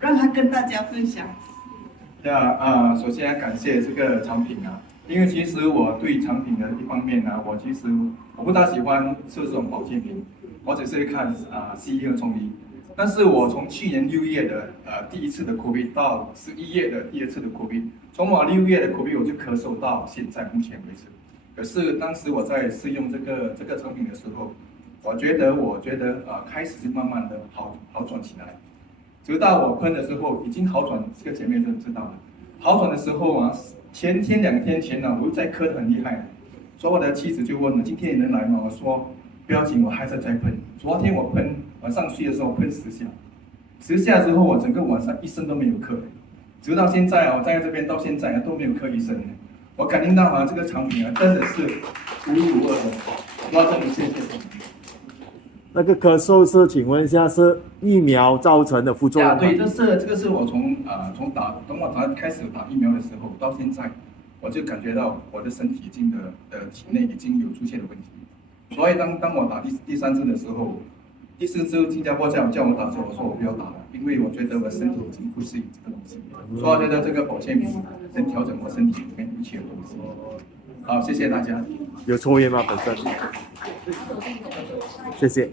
让他跟大家分享。首先感谢这个产品啊，因为其实我对产品的一方面呢，我不大喜欢吃这种保健品，我只是看西医和中医。但是我从去年6月的第一次的 COVID 到11月的第二次的 COVID， 从我6月的 COVID 我就咳嗽到现在目前为止。可是当时我在试用这个产品的时候，我觉得开始慢慢的好转起来。直到我喷的时候已经好转，这个姐妹都知道了。好转的时候啊，2天前呢，我又在咳得很厉害，所以我的妻子就问了：“今天你能来吗？”我说：“不要紧，我还在喷。”昨天我喷，晚上睡的时候喷10下之后，我整个晚上一声都没有咳，直到现在我站在这边到现在都没有咳一声。我感应到这个产品真的是独一无二的，我要真的谢谢。那个咳嗽是，请问一下，是疫苗造成的副作用吗？对，这个是我从开始打疫苗的时候到现在，我就感觉到我的身体体内已经有出现了问题。所以当我打第3次的时候，第4次新加坡叫我打之后，我说我不要打了，因为我觉得我身体已经不适应这个东西，所以我觉得这个保健品能调整我身体里面一切的东西。好，谢谢大家。有抽烟吗？本身？谢谢。